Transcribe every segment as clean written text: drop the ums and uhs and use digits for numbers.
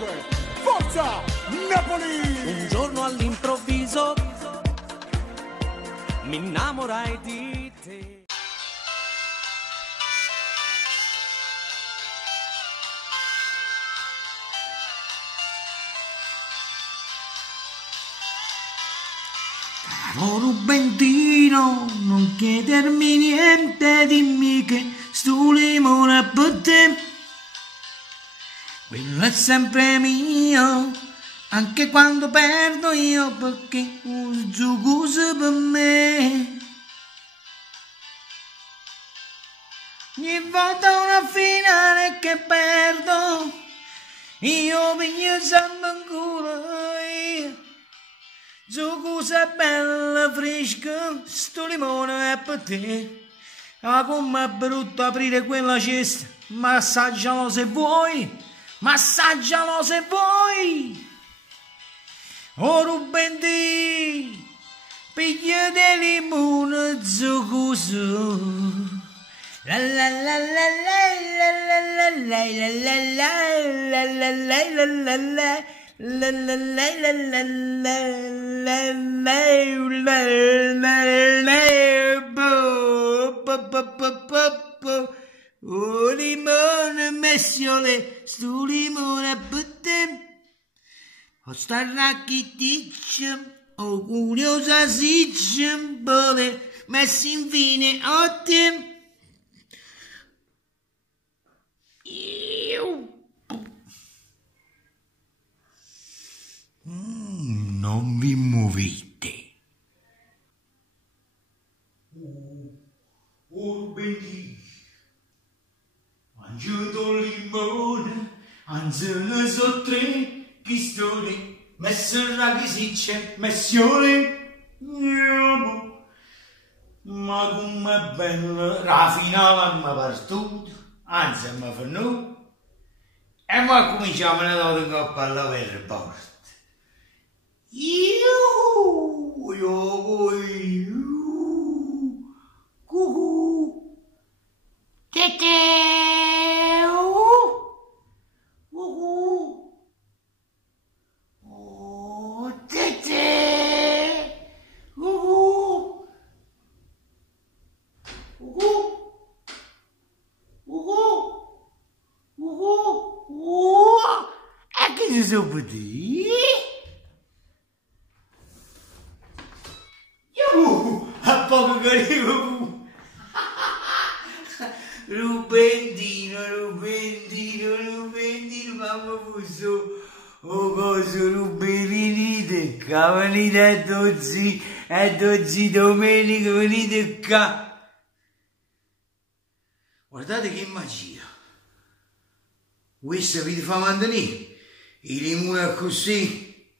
Grande! Forza Napoli! Un giorno all'improvviso mi innamorai di te. Caro Rubentino, non chiedermi niente, dimmi che sto limone per te, quello è sempre mio, anche quando perdo io, perché uso cosa per me. Ogni volta una finale che perdo, io piglio sempre in culo. Su cosa bella fresca, sto limone è per te. Ah, com'è brutto aprire quella cesta, ma assaggialo se vuoi, ma assaggialo se vuoi. Oh Rubendi, piglia di limone, zuccoso. La la la la la la la la la la la la la la. La la la la la la la oh limone messiole, stu limone per te. O sta racchiticcia, o curiosa siccia, bole, messi in fine a te. Non vi muovete. Oh, Benì, mangiato il limone, anzi ne so tre, chi storie, messo raghisicce, messione, ma com'è bella, la finale mi partuto, anzi mi fanno, e poi cominciamo a dare in coppa alla vera porta. E che si sono potuti? A poco carino. Rubentino, mamma fuso. Oh coso Rubenite, venite a dozzi domenica, venite qua. Guardate che magia. Voi sapete fare mandarino? I limoni così.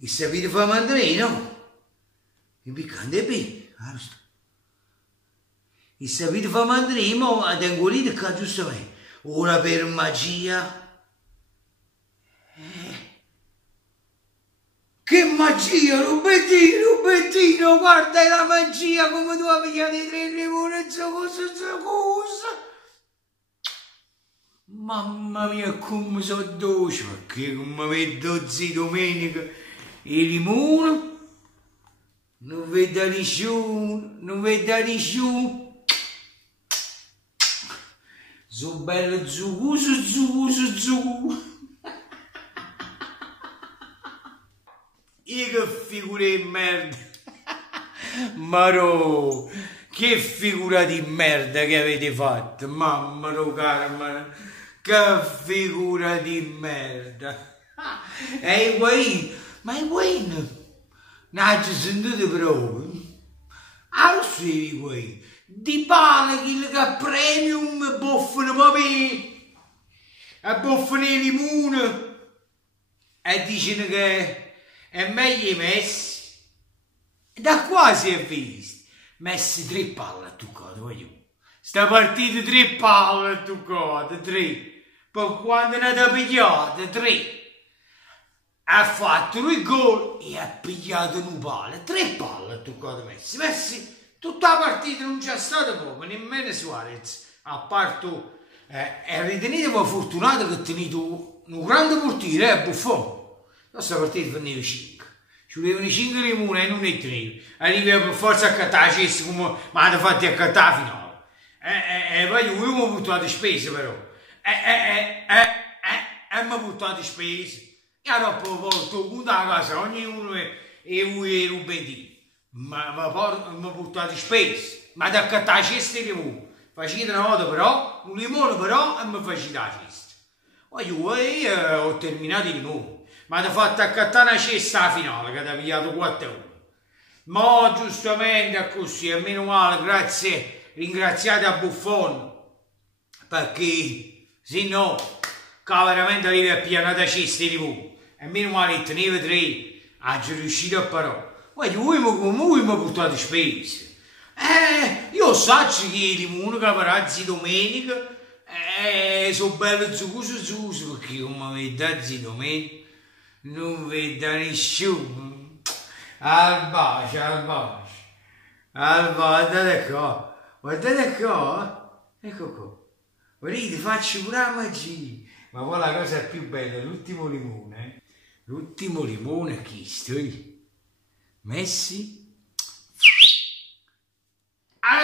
E sapete fare mandarino, no? Il piccante è bene. E sapete fare mandarino, ma tengo lì qua giustamente. Ora per magia. Che magia, Rubentino, guarda la magia, come tu avevi i tre limoni, cosa. Mamma mia, come sono dolce, perché come vedo zi domenica i limoni, non vedo nessuno, sono bello zuccoso. Io che figura di merda, Marò, che figura di merda che avete fatto, mamma mia Carmen, che figura di merda. E i guaini, ma i guaini, non ci sentite proprio? Ah, sì, i guaini, di pane che premium boffano papì, e boffano i limoni, e dicono che è meglio messi. Da qua si è visto. Messi 3 palle a toccare, voglio. Sta partita 3 palle a toccare, 3. Poi quando ne ha pigliate, 3. Ha fatto 2 gol e ha pigliato un palo. 3 palle a toccare Messi. Messi, tutta la partita non c'è stato poco, nemmeno Suarez. A parte ritenete voi fortunato che tenete un grande portiere, Buffon. Questa partita veniva 5. Ci volevano 5 limoni e non ne tenevo. Arriva per forza a cattare, come mi hanno fatto a cattare finale. Poi io mi ho buttato in spese però. Mi ho buttato in spese. E allora poi porto punto a casa, ognuno e un bedino. Ma mi ho buttato in spese. Ma da cattare ceste limoni. Facete una volta però, un limone però, e mi facete la cesta. Poi io ho terminato i limoni. Mi hanno fatto accattare una cesta alla finale, che ha pigliato 4-1. Ma giustamente così, e meno male, grazie, ringraziate a Buffon, perché se no, che veramente arriva a pigliare una cesta di limone. E meno male, teneva 3, oggi riuscito a parlare. Ma lui mi ha buttato in spese. Io so che i limoni che parazzi domenica sono belli zuccosi, perché come mi dà domenica non vede nessuno. Al bacio. Guardate qua. Ecco qua. Vedete, faccio pure la magia. Ma poi la cosa più bella, l'ultimo limone chi sto? Messi? A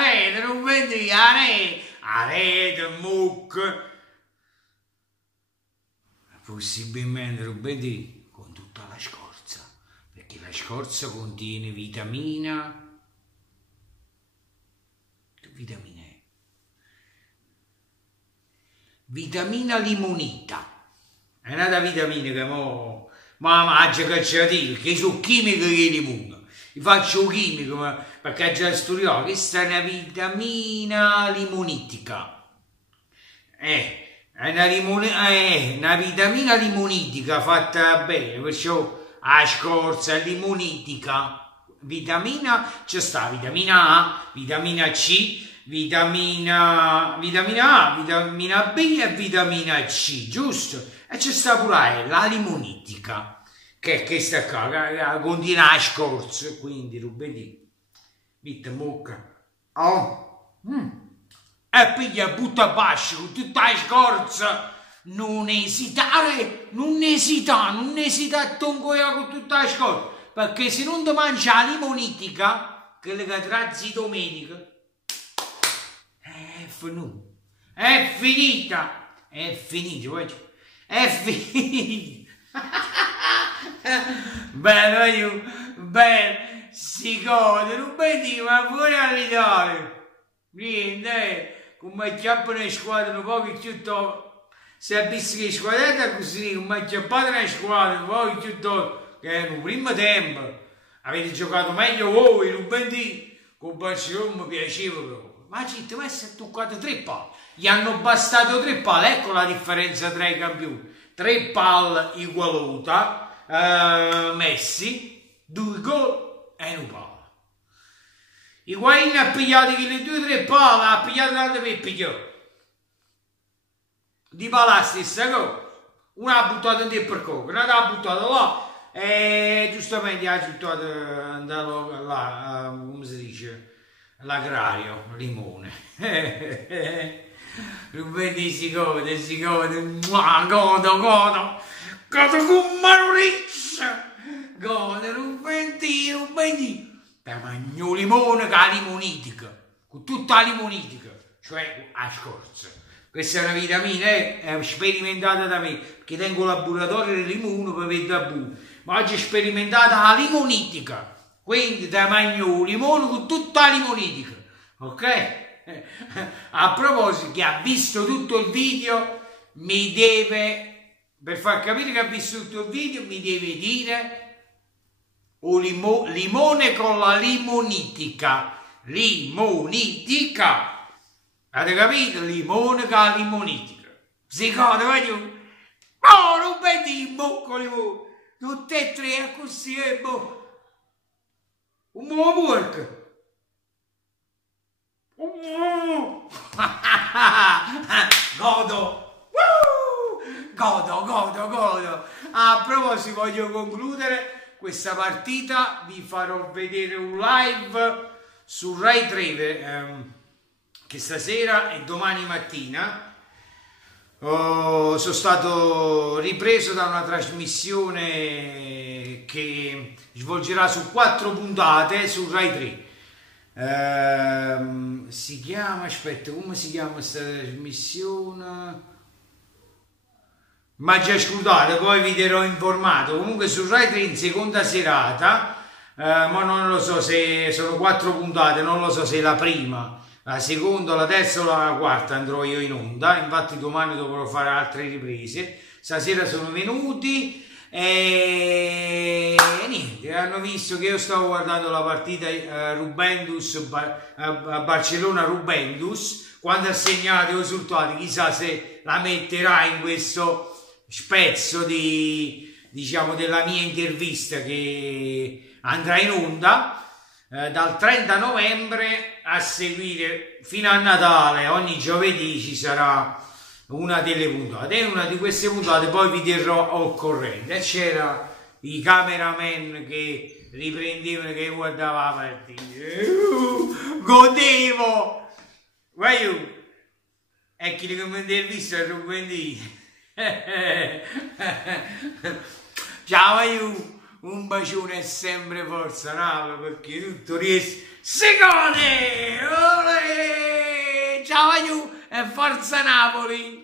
rete, non vedi, a rete, mucca. Possibilmente rubati con tutta la scorza, perché la scorza contiene vitamina. Che vitamina è? Vitamina limonita. È una vitamina che ma mangia che c'è da dire, che sono chimiche che limone. Io faccio chimico perché già studiato, questa è una vitamina limonitica. È una vitamina limonitica fatta bene, perciò la scorza limonitica, vitamina, c'è sta vitamina A, vitamina C, vitamina A, vitamina B e vitamina C, giusto? E c'è sta pure la limonitica, che è questa qua, che contiene la scorza, quindi rubedì, bitte bocca, e piglia butta basso con tutta la scorza, non esitare a tongoia con tutta la scorza, perché se non ti mangi la limonitica, che le trazzi domenica, è finita, bello, si gode, non vedi, ma fuori all'Italia, niente, come chiappano le squadre un po' più top, se ha visto che squadretta così, come chiappate le squadre un po' più top, che nel primo tempo avete giocato meglio voi, non vedi, con Barcellona mi piaceva proprio, ma ci messi a toccato 3 palle, gli hanno bastato 3 palle, ecco la differenza tra i campioni, 3 palle ugualuta, Messi, 2 gol e 1 palla. Higuain ha pigliato le 2-3 palle, ha pigliato tante per pigliare. Di palla la stessa cosa, una ha buttato in te per coca, una ha buttato là e giustamente ha buttato andato là, come si dice, l'agrario, limone. Non vedi si gode, godo con Maurizio, godo, non vedi, per mangiare limone con la limonitica, con tutta la limonitica, cioè a scorza. Questa è una vitamina, è sperimentata da me, perché tengo un laboratorio di limone per vedere buono, ma oggi è sperimentata la limonitica, quindi ti mangio limone con tutta la limonitica, ok? A proposito, chi ha visto tutto il video mi deve, per far capire che ha visto tutto il video, mi deve dire limone con la limonitica, avete capito? Limone con la limonitica, secondo me, oh, non vedi il boccoli, tutte e 3 così, un buon porco. Godo. A proposito, voglio concludere questa partita, vi farò vedere un live su Rai 3, che stasera e domani mattina sono stato ripreso da una trasmissione che svolgerà su 4 puntate su Rai 3. Si chiama, aspetta, come si chiama questa trasmissione? Ma già scusate, poi vi terrò informato. Comunque su Rai 3 in seconda serata, ma non lo so se sono 4 puntate, non lo so se è la prima, la seconda, la terza o la quarta andrò io in onda. Infatti domani dovrò fare altre riprese. Stasera sono venuti e niente, hanno visto che io stavo guardando la partita Juventus a Barcellona-Juventus, quando ha segnato i risultati. Chissà se la metterà in questo spezzo di, diciamo, della mia intervista che andrà in onda dal 30 novembre a seguire fino a Natale. Ogni giovedì ci sarà una delle puntate, e una di queste puntate poi vi terrò al corrente. C'era i cameraman che riprendevano, che guardava la partita, godevo, vai e chi che mi intervista è Rubendini. Ciao aiù, un bacione e sempre forza Napoli, perché tutto riesce seconde. Ciao aiù e forza Napoli.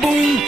Boom,